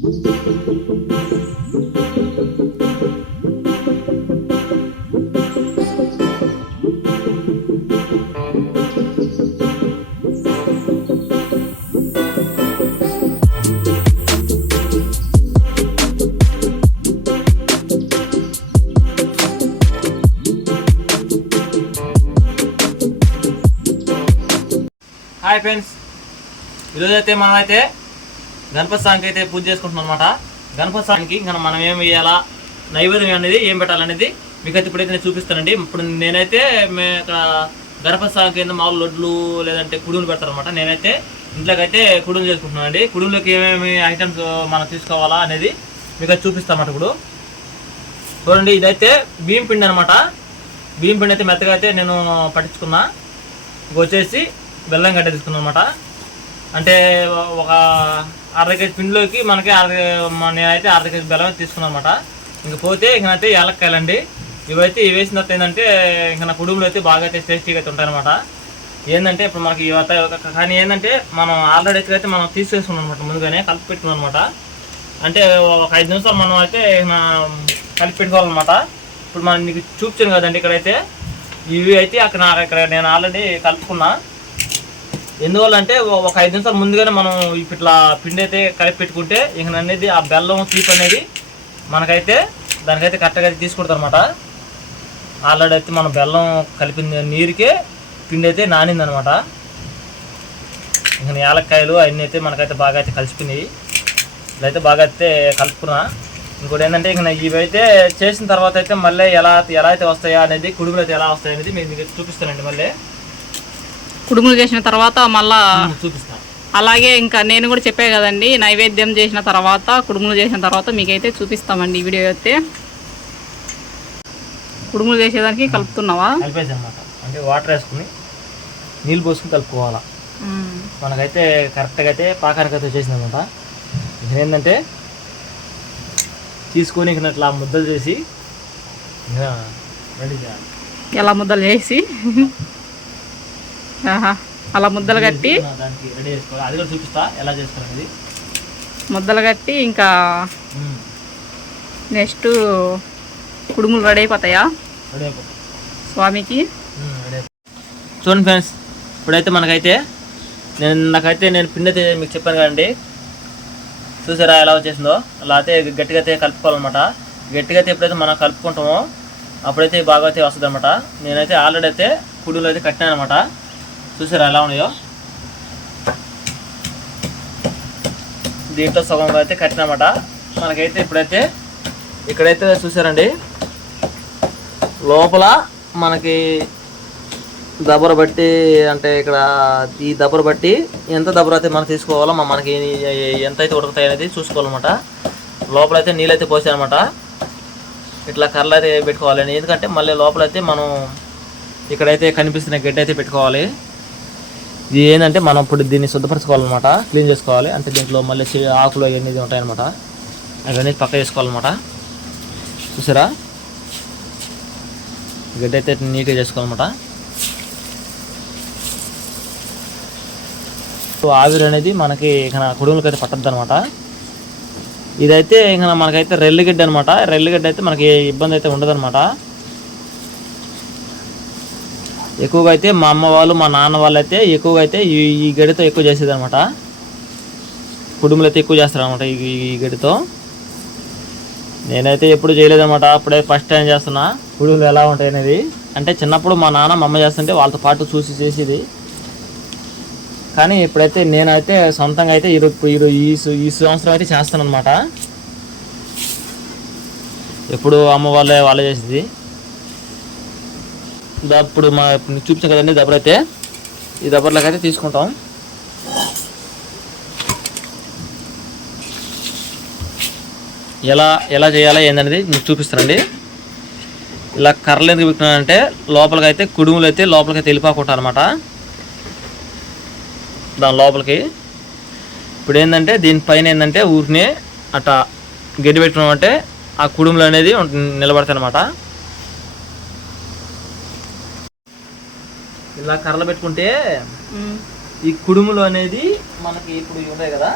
Hi friends ఈరోజు అయితే మనం అయితే గణపతి స్వామికి అయితే పూజ చేసుకుంటున్నాం అనమాట గణపతి స్వామికి ఇంకా మనం ఏం వేయాలా? నైవేద్యం అనేది ఏం పెట్టాలనేది మీకు అయితే ఇప్పుడైతే నేను చూపిస్తానండి. ఇప్పుడు నేనైతే మే ఇక్కడ గణపతి స్వామికి కింద మామూలు లొడ్లు లేదంటే కుడుములు పెడతారనమాట నేనైతే ఇంట్లోకి అయితే కుడుములు చేసుకుంటున్నానండి. కుడుములకి ఏమేమి ఐటమ్స్ మనం తీసుకోవాలా అనేది మీకు అయితే చూపిస్తామన్నమాట ఇప్పుడు. చూడండి ఇదైతే బియ్యం పిండి అనమాట బియ్యం పిండి అయితే మెత్తగా అయితే నేను పట్టించుకున్నా. వచ్చేసి బెల్లం గడ్డ తీసుకున్నాం అనమాట అంటే ఒక అర్ధ కేజీ పిండిలోకి మనకి అర్ధ మ- నేనైతే అర్ధ కేజీ బెల్లం తీసుకున్నాను అనమాట ఇంక పోతే ఇంకనైతే ఏలక్కాయలండి. ఇవైతే ఇవి వేసిన తర్వాత ఏంటంటే ఇంక నా కుటుంబంలో అయితే బాగా అయితే టేస్టీగా అయితే ఉంటాయన్నమాట. ఏంటంటే ఇప్పుడు మనకి ఇవి కానీ ఏంటంటే మనం ఆల్రెడీ అయితే మనం తీసేసుకున్నాం అనమాట ముందుగానే కలిపి పెట్టుకున్నాం అనమాట అంటే ఒక ఐదు నిమిషాలు మనం అయితే కలిపి పెట్టుకోవాలన్నమాట. ఇప్పుడు మనం నీకు చూపించాను కదండి ఇక్కడైతే. ఇవి అయితే అక్కడ నాకు ఇక్కడ నేను ఆల్రెడీ కలుపుకున్నా. ఎందువల్ల అంటే ఒక ఐదు నిమిషాలు ముందుగానే మనం ఇప్పుడు ఇట్లా పిండి అయితే కలిపి పెట్టుకుంటే ఇంక అనేది ఆ బెల్లం తీపి అనేది మనకైతే దానికైతే కరెక్ట్గా అయితే తీసుకుంటారు అనమాట ఆల్రెడీ అయితే మనం బెల్లం కలిపిన నీరుకే పిండి అయితే నానిందనమాట ఇంకా యాలక్కాయలు అవన్నీ అయితే మనకైతే బాగా అయితే కలిసిపోయినాయి. ఇట్లయితే బాగా అయితే కలుపుకున్నా. ఇంకోటి ఏంటంటే ఇంక ఇవైతే చేసిన తర్వాత అయితే మళ్ళీ ఎలా ఎలా అయితే వస్తాయా అనేది కుడుములు అయితే ఎలా వస్తాయి అనేది మీకు మీకు చూపిస్తానండి మళ్ళీ. కుడుములు చేసిన తర్వాత మళ్ళా చూపిస్తాను అలాగే ఇంకా నేను కూడా చెప్పే కదండి నైవేద్యం చేసిన తర్వాత కుడుములు చేసిన తర్వాత మీకైతే చూపిస్తామండి ఈ వీడియో అయితే. కుడుములు చేసేదానికి కలుపుతున్నావా? కలిపేసి అనమాట అంటే వాటర్ వేసుకుని నీళ్ళు పోసుకుని కలుపుకోవాలా. మనకైతే కరెక్ట్గా అయితే పాకానికి అయితే వచ్చేసింది అనమాట ఏంటంటే తీసుకొని ఇట్లా ముద్దలు చేసి ఇంకా రెడీ చేయాలి. ఎలా ముద్దలు చేసి? అలా ముద్దలు కట్టి దానికి రెడీ చేసుకోవాలి. అది కూడా చూపిస్తా ఎలా చేస్తారనేది ముద్దలు కట్టి ఇంకా నెక్స్ట్ కుడుములు రెడీ అయిపోతాయా? స్వామికి? చూడండి ఫ్రెండ్స్ ఇప్పుడైతే మనకైతే నేను నాకైతే నేను పిండి అయితే మీకు చెప్పాను కదండి. చూసారా ఎలా వచ్చేసిందో? అలా అయితే గట్టిగా అయితే కలుపుకోవాలన్నమాట. గట్టిగా అయితే ఎప్పుడైతే మనం కలుపుకుంటామో అప్పుడైతే బాగా అయితే వస్తుంది అనమాట నేనైతే ఆల్రెడీ అయితే కుడులు అయితే కట్టినాను అనమాట చూసారా ఎలా ఉన్నాయో? దీంట్లో సగం అయితే కట్టినమాట. మనకైతే ఇప్పుడైతే ఇక్కడైతే చూసారండి. లోపల మనకి దబర బట్టి అంటే ఇక్కడ ఈ దబర బట్టి ఎంత దబర అయితే మనం తీసుకోవాలో మనకి ఎంత అయితే ఉడకతాయి అనేది చూసుకోవాలన్నమాట. లోపల అయితే నీళ్ళు అయితే పోసానమాట ఇట్లా కర్రలు అయితే పెట్టుకోవాలి. ఎందుకంటే మళ్ళీ లోపల అయితే మనం ఇక్కడైతే కనిపిస్తున్న గడ్డి అయితే పెట్టుకోవాలి. ఇది ఏంటంటే మనం ఇప్పుడు దీన్ని శుద్ధపరచుకోవాలన్నమాట. క్లీన్ చేసుకోవాలి. అంటే దీంట్లో మళ్ళీ ఆకులు అవన్నీ ఉంటాయన్నమాట అవన్నీ పక్క చేసుకోవాలన్నమాట. చూసారా? గడ్డ అయితే నీట్గా చేసుకోవాలన్నమాట. సో ఆవిరి అనేది మనకి ఇక్కడ కుడుములకి అయితే పట్టద్దు అనమాట ఇదైతే ఇంకా మనకైతే రెల్లిగడ్డ అనమాట రెల్లిగడ్డ అయితే మనకి ఇబ్బంది అయితే ఉండదు అనమాట ఎక్కువగా అయితే మా అమ్మ వాళ్ళు మా నాన్న వాళ్ళు అయితే ఎక్కువగా అయితే ఈ ఈ గడితో ఎక్కువ చేసేది అనమాట కుటుంబాలు అయితే ఎక్కువ చేస్తారు అనమాట ఈ ఈ గడితో నేనైతే ఎప్పుడు చేయలేదన్నమాట అప్పుడే ఫస్ట్ టైం చేస్తున్నా. కుడుములు ఎలా ఉంటాయి అనేది. అంటే చిన్నప్పుడు మా నాన్న మా అమ్మ చేస్తుంటే వాళ్ళతో పాటు చూసి చేసేది. కానీ ఇప్పుడైతే నేనైతే సొంతంగా అయితే ఈరోజు ఇప్పుడు ఈ ఈ సంవత్సరం అయితే చేస్తాను అనమాట ఎప్పుడు అమ్మ వాళ్ళే వాళ్ళే చేసేది. ఇప్పుడు మా చూపించాం కదండి దబ్బర అయితే. ఈ దబ్బర్లోకి అయితే తీసుకుంటాం. ఎలా ఎలా చేయాలా ఏందనేది మీకు చూపిస్తానండి. ఇలా కర్రలు ఎందుకు పెట్టుకున్నానంటే లోపలికైతే అయితే కుడుములు అయితే లోపలికి అయితే వెళ్ళిపోకుండా అనమాట దాని లోపలికి. ఇప్పుడు ఏంటంటే దీనిపైన ఏంటంటే ఊరిని అట్లా గడ్డి పెట్టుకున్నామంటే ఆ కుడుములు అనేది నిలబడతాయి అనమాట ఇలా కర్రలు పెట్టుకుంటే. ఈ కుడుములు అనేది మనకి ఇప్పుడు ఇవి ఉన్నాయి కదా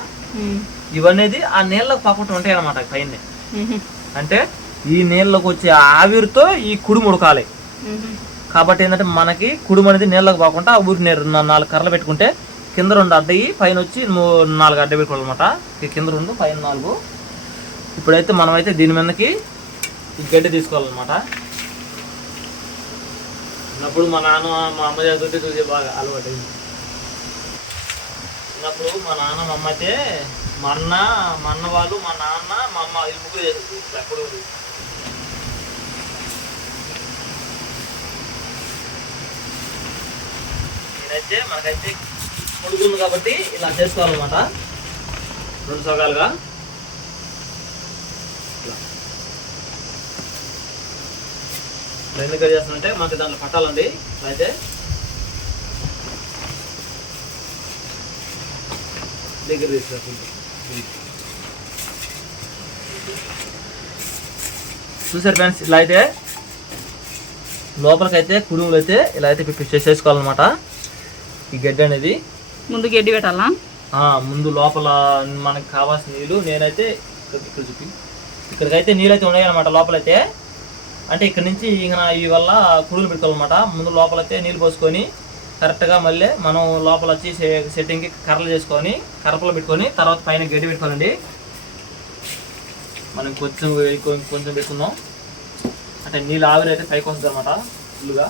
ఇవనేది ఆ నీళ్ళకు పాకుండా ఉంటాయి అన్నమాట పైన. అంటే ఈ నీళ్ళకు వచ్చే ఆవిరితో ఈ కుడుము ఉడకాలి. కాబట్టి ఏంటంటే మనకి కుడుము అనేది నీళ్ళకు పోకుండా ఆ ఊరికి నీరు నాలుగు కర్రలు పెట్టుకుంటే కింద రెండు అడ్డయి పైన వచ్చి నాలుగు అడ్డ పెట్టుకోవాలన్నమాట కింద రెండు పైన నాలుగు ఇప్పుడైతే మనమైతే దీని మీదకి ఈ గడ్డి తీసుకోవాలన్నమాట ఉన్నప్పుడు మా నాన్న మా అమ్మ చదువుతుంటే చూసే బాగా అలవాటు అయింది చిన్నప్పుడు మా నాన్న మా అమ్మ అయితే మా అన్న మా అన్న వాళ్ళు మా నాన్న మా అమ్మ ఈ ముగ్గురు చేసేది ఎప్పుడు నేనైతే మనకైతే కొడుకుంది కాబట్టి ఇలా చేసుకోవాలన్నమాట రెండు సగాలుగా ఇలా. ఇలా ఎందుకు చేస్తానంటే మనకి దాంట్లో పట్టాలండి అయితే దగ్గర తీసుకుంటాం చూసారు ఫ్రెండ్స్ ఇలా అయితే లోపలికైతే కుడుములు అయితే ఇలా అయితే చేసేసుకోవాలన్నమాట ఈ గడ్డి అనేది. ముందు గడ్డి పెట్టాలా? ముందు లోపల మనకి కావాల్సిన నీళ్ళు నేనైతే ఇక్కడ ఇక్కడ చూపి. ఇక్కడికైతే నీళ్ళు అయితే ఉన్నాయి అనమాట లోపలైతే. అంటే ఇక్కడ నుంచి ఇక ఈ వల్ల కుడులు పెట్టుకోవాలన్నమాట ముందు లోపలైతే నీళ్ళు పోసుకొని కరెక్ట్గా మళ్ళీ మనం లోపల వచ్చి సెట్టింగ్కి కర్రలు చేసుకొని కర్రలు పెట్టుకొని తర్వాత పైన గడ్డి పెట్టుకోవాలండి. మనం కొంచెం కొంచెం పెట్టుకుందాం. అంటే నీళ్ళు ఆవిరి అయితే పైకి వస్తుంది అనమాట ఫుల్గా.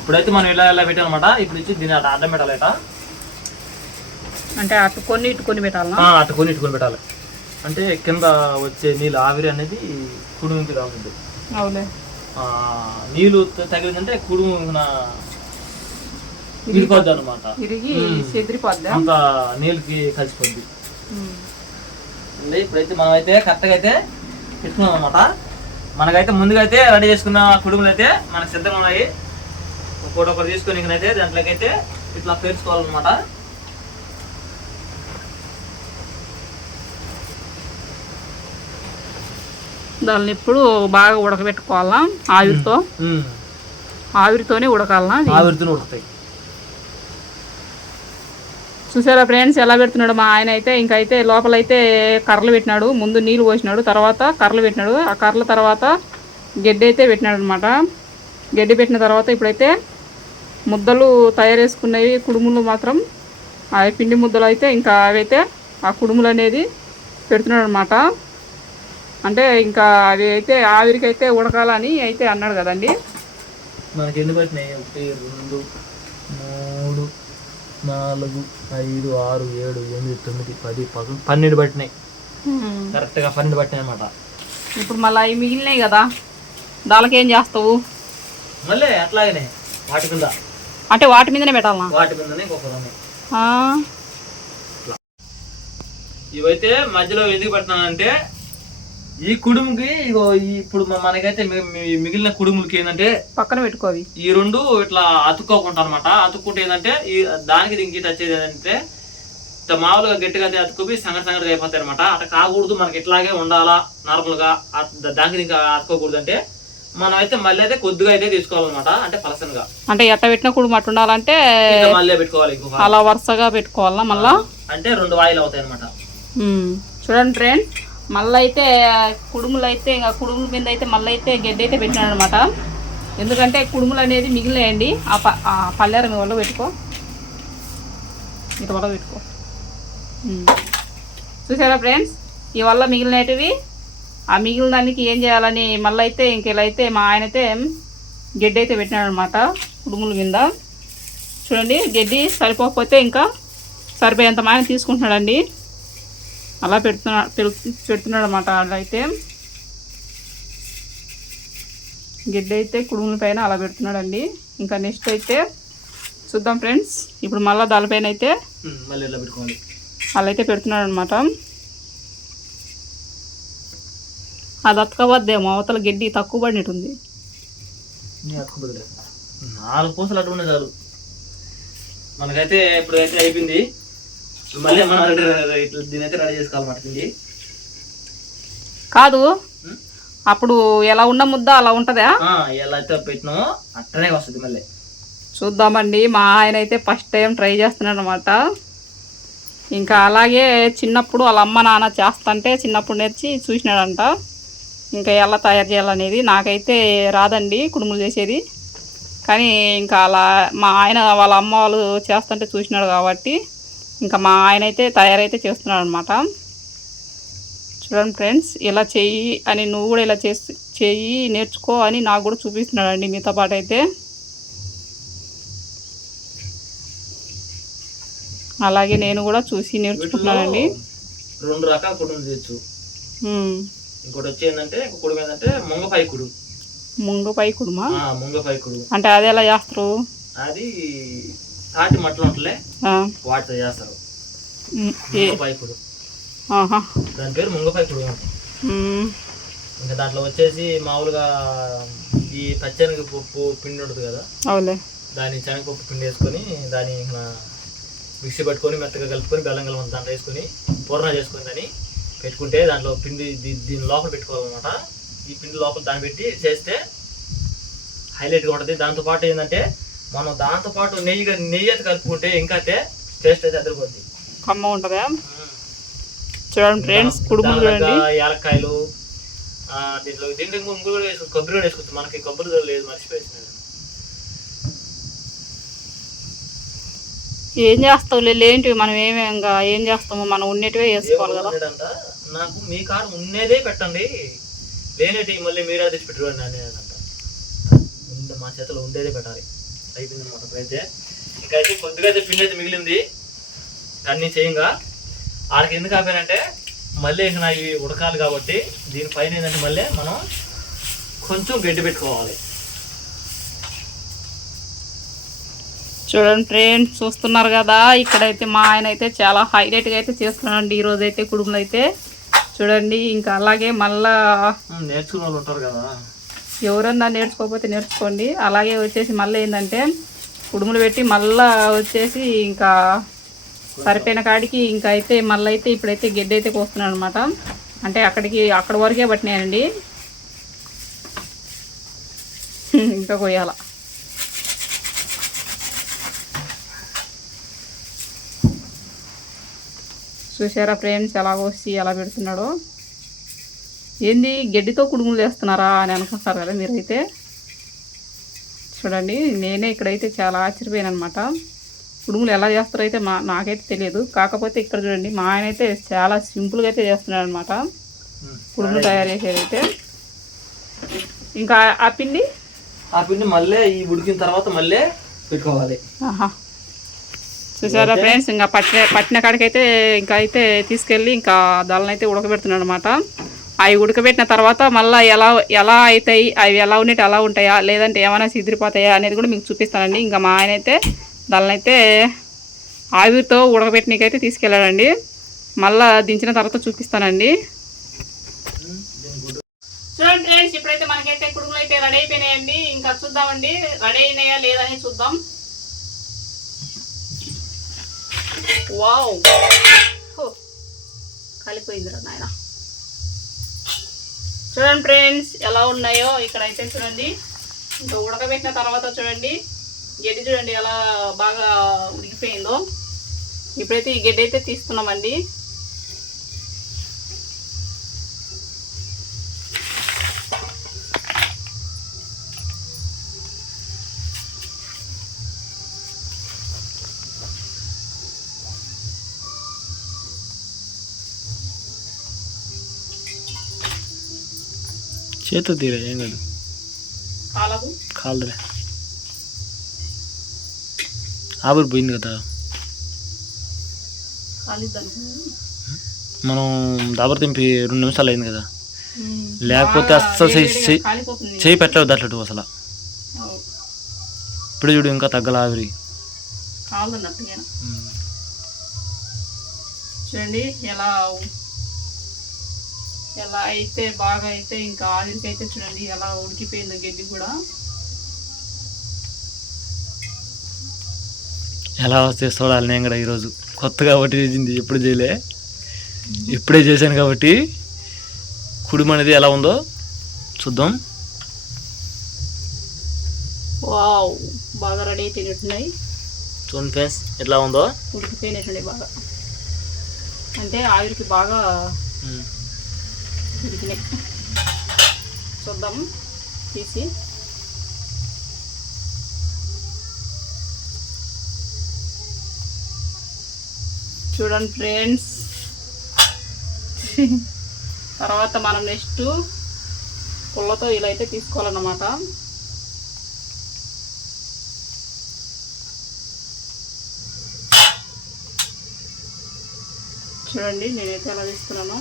ఇప్పుడైతే మనం ఇలా ఇలా పెట్టామన్నమాట ఇప్పుడు ఇచ్చి దీన్ని అట్లా అడ్డం పెట్టాలట అంటే. అటు కొన్ని ఇటు కొన్ని పెట్టాలా ఆ, అట్ట కొని ఇట్టుకొని పెట్టాలి. అంటే కింద వచ్చే నీళ్ళు ఆవిరి అనేది కుడుముకి రావుతుంది అవులే ఆ, నీళ్ళు తగిలిందంటే కుడుము విడిపోద్ది అనమాట అంత నీళ్ళకి కలిసిపోద్ది. ఇప్పుడైతే మనం అయితే కరెక్ట్గా అయితే పెట్టుకున్నాం అనమాట మనకైతే ముందుగా అయితే రెడీ చేసుకున్న కుడుములు అయితే మనకు సిద్ధంగా ఉన్నాయి. ఒకటి ఒకటి తీసుకొని ఇకనైతే దాంట్లోకి అయితే ఇట్లా పేర్చుకోవాలన్నమాట. దాన్ని ఇప్పుడు బాగా ఉడకబెట్టుకోవాలా? ఆవిరితో. ఆవిరితోనే ఉడకాలనా అది? ఆవిరితో ఉడుకుతాయి. చూసారా ఫ్రెండ్స్ ఎలా పెడుతున్నాడు మా ఆయన అయితే? ఇంకైతే లోపలైతే కర్రలు పెట్టినాడు. ముందు నీళ్ళు పోసినాడు తర్వాత కర్రలు పెట్టినాడు. ఆ కర్రల తర్వాత గడ్డి అయితే పెట్టినాడు అనమాట గడ్డి పెట్టిన తర్వాత ఇప్పుడైతే ముద్దలు తయారు చేసుకున్నవి కుడుములు మాత్రం. ఆ పిండి ముద్దలు అయితే ఇంకా అవైతే ఆ కుడుములు అనేది పెడుతున్నాడు అనమాట అంటే ఇంకా అవి అయితే ఆవిరికి అయితే ఉడకాలని అయితే అన్నాడు కదండి. మనకి ఎన్ని పట్టినాయి? ఒకటి రెండు మూడు నాలుగు ఐదు ఆరు ఏడు ఎనిమిది తొమ్మిది పది పదకొండు పన్నెండు పట్టినాయి. కరెక్ట్గా పన్నెండు పట్టినాయి అనమాట ఇప్పుడు మళ్ళీ అవి మిగిలినాయి కదా దానికేం చేస్తావు? మళ్ళీ అట్లాగనే వాటి కింద. అంటే వాటి మీదనే పెట్టాలనా వాటి ఆ, ఇవైతే మధ్యలో ఎందుకు పెట్టినానంటే ఈ కుడుముకి ఇగో ఇప్పుడు మనకైతే మిగిలిన కుడుములకి ఏంటంటే పక్కన పెట్టుకోవి ఈ రెండు ఇట్లా అతుక్కోకుండా అనమాట అతుక్కుంటే ఏంటంటే ఈ దానికి దీనికి టచ్ అయ్యేది ఏంటంటే మామూలుగా గట్టిగా అయితే అతుక్కుపోయి సంగతి సంగతి అయిపోతాయి అనమాట అట్లా కాకూడదు మనకి ఇట్లాగే ఉండాలా నార్మల్గా అట్- దానికి దీనికి అతుక్కోకూడదు అంటే మనం అయితే మళ్ళీ అయితే కొద్దిగా అయితే తీసుకోవాలన్నమాట అంటే పలసనగా. అంటే ఎట్ట పెట్టిన కుడుము అట్టు ఉండాలంటే ఇంకా మళ్ళీ పెట్టుకోవాలి అలా వరుసగా పెట్టుకోవాలా మళ్ళా? అంటే రెండు వాయిలు అవుతాయి అనమాట. చూడండి ఫ్రెండ్ మళ్ళీ అయితే కుడుములు అయితే ఇంకా కుడుముల మీద అయితే మళ్ళీ అయితే గడ్డి అయితే పెట్టినాడు అనమాట ఎందుకంటే కుడుములు అనేది మిగిలినాయండి. ఆ ప ఆ పల్లెర మీ వల్ల పెట్టుకో. ఇటు వల్ల పెట్టుకో. చూసారా ఫ్రెండ్స్? ఈ వల్ల మిగిలినవి ఆ మిగిలిన దానికి ఏం చేయాలని మళ్ళీ అయితే ఇంకెలా అయితే మా ఆయన అయితే గడ్డి అయితే పెట్టినాడు అనమాట కుడుముల మీద. చూడండి గడ్డి సరిపోకపోతే ఇంకా సరిపోయేంత మా ఆయన తీసుకుంటున్నాడండి. అలా పెడుతున్నా పెడు- పెడుతున్నాడు అనమాట అలా అయితే గిడ్డ అయితే కుడుముల పైన అలా పెడుతున్నాడండి. ఇంకా నెక్స్ట్ అయితే చూద్దాం ఫ్రెండ్స్. ఇప్పుడు మళ్ళీ దానిపైన అయితే ఉమ్, మళ్ళీ ఇలా పెట్టుకోవాలి? అలా అయితే పెడుతున్నాడు అనమాట అది అతకవద్దేమో అవతల గడ్డి తక్కువ పడినట్టుంది. నాలుగు పూసలు అటు చాలు. మనకైతే ఇప్పుడు అయితే అయిపోయింది. మళ్ళీ మనం రెడీ- ఇట్లా దీని అయితే రెడీ చేసుకోవాలన్నమాట పిండి. కాదు? అప్పుడు ఎలా ఉన్న ముద్ద అలా ఉంటుందా? ఎలా అయితే పెట్టినామో అట్టనే వస్తుంది మళ్ళీ. చూద్దామండి. మా ఆయన అయితే ఫస్ట్ టైం ట్రై చేస్తున్నాడు అనమాట ఇంకా అలాగే చిన్నప్పుడు వాళ్ళ అమ్మ నాన్న చేస్తుంటే చిన్నప్పుడు నేర్చి చూసినాడంట. ఇంకా ఎలా తయారు చేయాలనేది నాకైతే రాదండి కుడుములు చేసేది. కానీ ఇంకా అలా మా ఆయన వాళ్ళ అమ్మ వాళ్ళు చేస్తుంటే చూసినాడు కాబట్టి ఇంకా మా ఆయన అయితే తయారైతే చేస్తున్నాడు అనమాట చూడండి ఫ్రెండ్స్ ఇలా చెయ్యి అని నువ్వు కూడా ఇలా చేసి చెయ్యి నేర్చుకో అని నాకు కూడా చూపిస్తున్నాడు అండి మీతో పాటు అయితే అలాగే నేను కూడా చూసి నేర్చుకుంటున్నానండి. రెండు రకాల కుడుములు చేయొచ్చు. ఇంకోటి వచ్చి ఏంటంటే ఇంకో కుడుము ఏంటంటే ముంగపై కుడు ముంగపై కుడుమా? ముంగపై కుడు అంటే అది ఎలా చేస్తారు? అది తాటి మట్టలు ఉంటలే వాటితో చేస్తారు. ఉమ్, ఏ? ముంగపై కుడు ఆహా. దాని పేరు ముంగపై కుడు అంటారు ఉమ్, ఇంకా దాంట్లో వచ్చేసి మామూలుగా ఈ పచ్చనగ పప్పు పిండి ఉంటుంది కదా దాన్ని శనగపప్పు పిండి వేసుకొని ఇంకా మిక్సీ పట్టుకొని మెత్తగా కలుపుకొని బెల్లం కలుపుకొని దాంట్లో వేసుకొని పూర్ణ చేసుకొని దాన్ని పెట్టుకుంటే దాంట్లో పిండి దీని లోపల పెట్టుకోవాలన్నమాట. ఈ పిండి లోపల దాన్ని పెట్టి చేస్తే హైలైట్గా ఉంటుంది. దాంతో పాటు ఏంటంటే మనం దాంతో పాటు నెయ్యి నెయ్యి అయితే కలుపుకుంటే ఇంకా అయితే టేస్ట్ అయితే అదిరిపోద్ది. కమ్మ ఉంటుందా? చూడండి ఫ్రెండ్స్ కుడుములు చూడండి. యాలక్కాయలు దీంట్లో దీంట్లో ఇంకో కూడా వేసుకో కొబ్బరి కూడా వేసుకోవచ్చు మనకి కొబ్బరి కూడా లేదు మర్చిపోయింది ఏం చేస్తావులే లేంటివి మనం ఏమి ఇంకా ఏం చేస్తాము మనం ఉన్నటివే వేసుకోవాలి కదా. నాకు మీ కాడ ఉన్నదే పెట్టండి. లేనేటి మళ్ళీ మీరే తెచ్చి పెట్టుకోండి ఉండే మా చేతిలో ఉండేదే పెట్టాలి. అయిపోయింది అనమాట ఇప్పుడైతే ఇంకైతే కొద్దిగా అయితే పిండి అయితే మిగిలింది. అన్నీ చేయంగా. ఆడికి ఎందుకు ఆపానంటే మళ్ళీ ఇంకా ఇవి ఉడకాలి కాబట్టి దీనిపైన ఏంటంటే మళ్ళీ మనం కొంచెం గడ్డి పెట్టుకోవాలి. చూడండి ఫ్రెండ్స్ చూస్తున్నారు కదా ఇక్కడైతే మా ఆయన అయితే చాలా హైలైట్గా అయితే చేస్తున్నాడండి ఈ రోజు అయితే కుడుములు అయితే చూడండి ఇంకా అలాగే మళ్ళా నేర్చుకున్న వాళ్ళు ఉంటారు కదా. ఎవరన్నా నేర్చుకోకపోతే నేర్చుకోండి. అలాగే వచ్చేసి మళ్ళీ ఏంటంటే కుడుములు పెట్టి మళ్ళా వచ్చేసి ఇంకా సరిపోయిన కాడికి ఇంకా అయితే మళ్ళీ అయితే ఇప్పుడైతే గెడ్డ అయితే కోస్తున్నాను అనమాట అంటే అక్కడికి అక్కడ వరకే పట్టినాయండి. ఇంకా కొయ్యాల. చూసారా ఫ్రెండ్స్ ఎలా కోసి ఎలా పెడుతున్నాడో. ఏంది గడ్డితో కుడుములు చేస్తున్నారా అని అనుకుంటారు కదా మీరైతే? చూడండి నేనే ఇక్కడైతే చాలా ఆశ్చర్యపోయాను అనమాట కుడుములు ఎలా చేస్తారో అయితే మా నాకైతే తెలియదు. కాకపోతే ఇక్కడ చూడండి మా ఆయన అయితే చాలా సింపుల్గా అయితే చేస్తున్నాడు అనమాట. కుడుములు తయారు చేసేదైతే. ఇంకా ఆ పిండి? ఆ పిండి మళ్ళీ ఈ ఉడికిన తర్వాత మళ్ళీ పెట్టుకోవాలి. ఆహా. చూసారా ఫ్రెండ్స్ ఇంకా పట్టిన పట్టిన కాడికైతే ఇంకా అయితే తీసుకెళ్ళి ఇంకా దాళ్ళని అయితే ఉడకబెడుతున్నాడు అనమాట అవి ఉడకబెట్టిన తర్వాత మళ్ళీ ఎలా ఎలా అవుతాయి అవి ఎలా ఉన్నట్టు అలా ఉంటాయా లేదంటే ఏమైనా సిదిరిపోతాయా అనేది కూడా మీకు చూపిస్తానండి. ఇంకా మా ఆయన అయితే దాళ్ళని అయితే ఆవిరితో ఉడకబెట్టినకైతే తీసుకెళ్ళాడండి. మళ్ళీ దించిన తర్వాత చూపిస్తానండి. చూడండి ఫ్రెండ్స్ ఇప్పుడైతే మనకైతే కుడుములు అయితే రెడీ అయిపోయినాయండి. ఇంకా చూద్దామండి రెడీ అయినాయా లేదని చూద్దాం. వావ్! హో, కాలిపోయిందిరా చూడండి ఫ్రెండ్స్ ఎలా ఉన్నాయో ఇక్కడైతే చూడండి. ఇంకా ఉడకబెట్టిన తర్వాత చూడండి గడ్డి చూడండి ఎలా బాగా ఉడికిపోయిందో. ఇప్పుడైతే ఈ గడ్డి అయితే తీస్తున్నామండి. చేతితో తీరే ఏం కాదు. కాలదులే. ఆవిరి పోయింది కదా. మనం దాబర్ తింపి రెండు నిమిషాలు అయింది కదా. లేకపోతే అస్సలు చేయి పెట్టలేదు అట్లటు అసలు. ఇప్పుడు చూడు ఇంకా తగ్గల ఆవిరి. చూడండి ఎలా ఎలా అయితే బాగా అయితే ఇంకా ఆవిరికి అయితే చూడండి ఎలా ఉడికిపోయిందో గడ్డి కూడా. ఎలా వస్తే చూడాలి నేను కూడా ఈరోజు. కొత్తగా ఒకటి చేసింది ఎప్పుడు చేయలే. ఇప్పుడే చేశాను కాబట్టి కుడుము అనేది ఎలా ఉందో చూద్దాం. వావ్ బాగా రెడీ అయిపోయినట్టున్నాయి చూడండి ఫ్రెండ్స్ ఎట్లా ఉందో. ఉడికిపోయినట్టున్నాయి బాగా. అంటే ఆవిరికి బాగా. ఉడికినాయి చూద్దాము తీసి. చూడండి ఫ్రెండ్స్. తర్వాత మనం నెక్స్ట్ పుల్లతో ఇలా అయితే తీసుకోవాలన్నమాట. చూడండి నేనైతే ఎలా తీసుకున్నాను.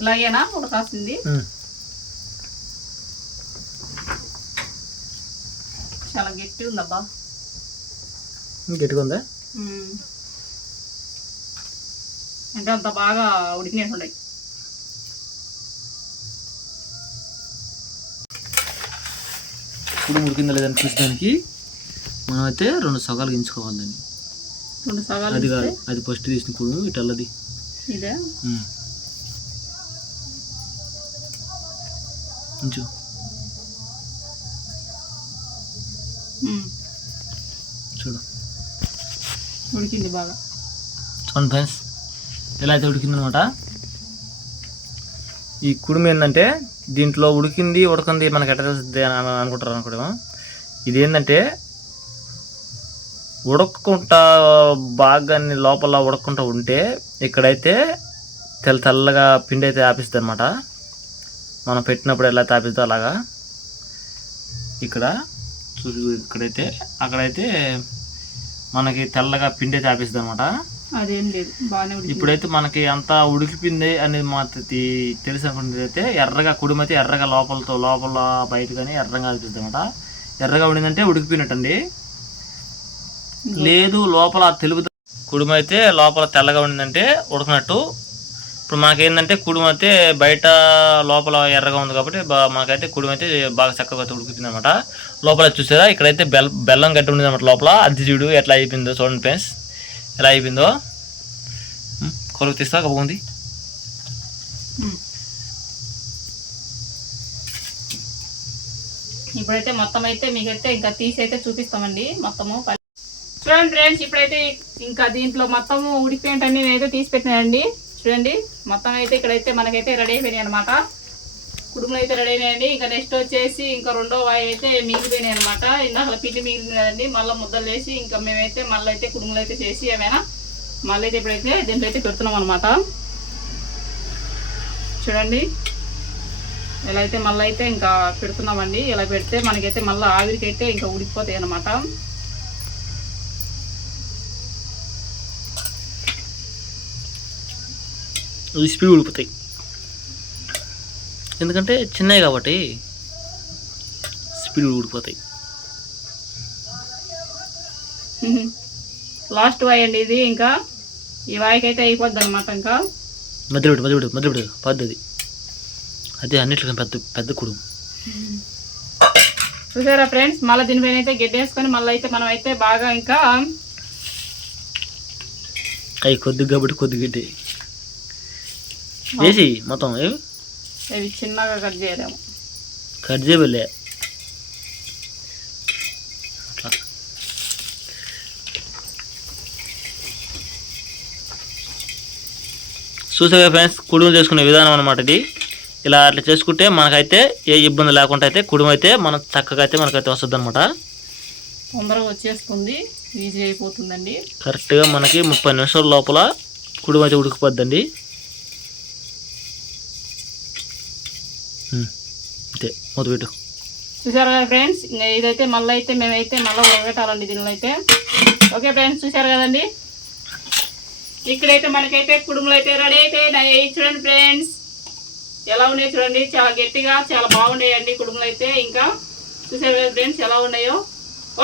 ఇలాగేనా ఉడకాల్సింది. చాలా గట్టి ఉందబ్బా. గట్టిగా ఉందా. అంటే అంత బాగా ఉడికినట్టున్నాయి ఇప్పుడు ఉడికిందా లేదని చూసడానికి మనం అయితే రెండు సగాలు గించుకోవాలి దాన్ని. రెండు సగాలు అది కాదు అది ఫస్ట్ తీసిన కుడుము ఇటు అల్లది. ఇదే. చూడు. ఉడికింది బాగా. చూడండి ఫ్రెండ్స్ ఎలా అయితే ఉడికిందనమాట. ఈ కుడుము ఏంటంటే దీంట్లో ఉడికింది ఉడకంది మనకి ఎట్ట తెలుస్తుంది అని అను- అనుకుంటారు అనుకోవడం ఇది ఏంటంటే ఉడకకుండా బాగా లోపల ఉడకకుండా ఉంటే ఇక్కడైతే తెల్ల తెల్లగా పిండి అయితే ఆపిస్తుంది అనమాట మనం పెట్టినప్పుడు ఎలా తాపిస్తుందో అలాగా. ఇక్కడ చూసి ఇక్కడైతే అక్కడైతే మనకి తెల్లగా పిండి అయితే ఆపిస్తుంది అనమాట అదేం లేదు బాగానే ఇప్పుడైతే మనకి అంతా ఉడికిపోయింది అనేది మాకు తెలిసి అనుకుంటుంది. అయితే ఎర్రగా కుడిమైతే ఎర్రగా లోపలతో లోపల బయట కానీ ఎర్రగా అనిపిస్తుంది అనమాట ఎర్రగా ఉండిందంటే ఉడికిపోయినట్టండి. లేదు లోపల తెలుపు కుడుమైతే లోపల తెల్లగా ఉండిందంటే ఉడకనట్టు. ఇప్పుడు మనకేంటంటే కుడుమైతే బయట లోపల ఎర్రగా ఉంది కాబట్టి బా- మనకైతే కుడుమైతే బాగా చక్కగా అయితే ఉడికిపోయింది అనమాట లోపల చూసారా? ఇక్కడైతే బెల్ బెల్లం గట్టి ఉండేది అనమాట లోపల. అది చూడు ఎట్లా అయిపోయిందో చూడండి ఫ్రెండ్స్. ఎలా అయిపోయిందో. కొరకు తీస్తా కప్పుకుంది. ఇప్పుడైతే మొత్తం అయితే మీకైతే ఇంకా తీసి అయితే చూపిస్తామండి. మొత్తము చూడండి ఫ్రెండ్స్ ఇప్పుడైతే ఇంకా దీంట్లో మొత్తం ఉడికిపోయినట్టు నేనైతే తీసి పెట్టినానండి. చూడండి మొత్తం అయితే ఇక్కడైతే మనకైతే రెడీ అయిపోయినాయి అనమాట కుటుంబం అయితే రెడీ అయినాయండి. ఇంకా నెక్స్ట్ వచ్చేసి ఇంకా రెండో వాయి అయితే మిగిలిపోయినాయి అనమాట ఇందాక పిండి మిగిలింది కదండి మళ్ళీ ముద్దలు వేసి ఇంకా మేమైతే మళ్ళీ అయితే కుటుంబంలో అయితే చేసి ఏమైనా మళ్ళీ అయితే ఇప్పుడైతే దీంట్లో అయితే పెడుతున్నాం అనమాట చూడండి ఇలా అయితే మళ్ళీ అయితే ఇంకా పెడుతున్నామండి. ఇలా పెడితే మనకైతే మళ్ళీ ఆవిరికైతే ఇంకా ఉడికిపోతాయి అనమాట స్పీడ్ ఉడిపోతాయి ఎందుకంటే చిన్నవి కాబట్టి స్పీడ్ ఉడిపోతాయి లాస్ట్ వాయి అండి ఇది ఇంకా ఈ వాయికి అయితే అయిపోద్ది అనమాట ఇంకా. మధ్య పెట్టు మధ్య పెట్టు మధ్య పెట్టు పద్ధతి అదే అన్నిటికన్నా పెద్ద పెద్ద కుడుము చూసారా ఫ్రెండ్స్ మళ్ళీ దీనిపైన అయితే గెడ్డేసుకొని మళ్ళీ అయితే మనం అయితే బాగా ఇంకా అవి కొద్దిగా కాబట్టి కొద్దిగా గట్టి. వేసి మొత్తం ఏమి ఇవి చిన్నగా కట్ చేయలేము కట్ చేయబలే అట్లా చూసాగా ఫ్రెండ్స్ కుడుము చేసుకునే విధానం అనమాట ఇది. ఇలా అట్లా చేసుకుంటే మనకైతే ఏ ఇబ్బంది లేకుండా అయితే కుడుము అయితే మనం చక్కగా అయితే మనకైతే వస్తుంది అనమాట తొందరగా వచ్చేస్తుంది ఈజీ అయిపోతుందండి. కరెక్ట్గా మనకి ముప్పై నిమిషాల లోపల కుడుము అయితే ఉడికిపోద్దండి. అంతే. మూత పెట్టు. చూసారు కదా ఫ్రెండ్స్? ఇదైతే మళ్ళీ అయితే మేమైతే మళ్ళీ ఉడగబెట్టాలండి దీనిలో అయితే. ఓకే ఫ్రెండ్స్ చూసారు కదండి? ఇక్కడైతే మనకైతే కుడుములు అయితే రెడీ అయితే చూడండి ఫ్రెండ్స్. ఎలా ఉన్నాయి చూడండి? చాలా గట్టిగా చాలా బాగున్నాయండి కుడుములు అయితే. ఇంకా చూసారు కదా ఫ్రెండ్స్ ఎలా ఉన్నాయో?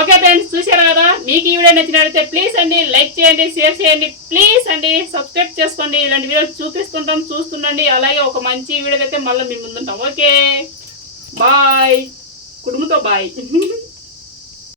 ఓకే ఫ్రెండ్స్ చూసారు కదా? మీకు ఈ వీడియో నచ్చినట్లయితే ప్లీజ్ అండి లైక్ చేయండి షేర్ చేయండి ప్లీజ్ అండి సబ్స్క్రైబ్ చేసుకోండి. ఇలాంటి వీడియోలు చూపిస్తుంటాం చూస్తుండండి. అలాగే ఒక మంచి వీడియో అయితే మళ్ళీ మీ ముందుంటాం. ఓకే? బాయ్ కుటుంబంతో బాయ్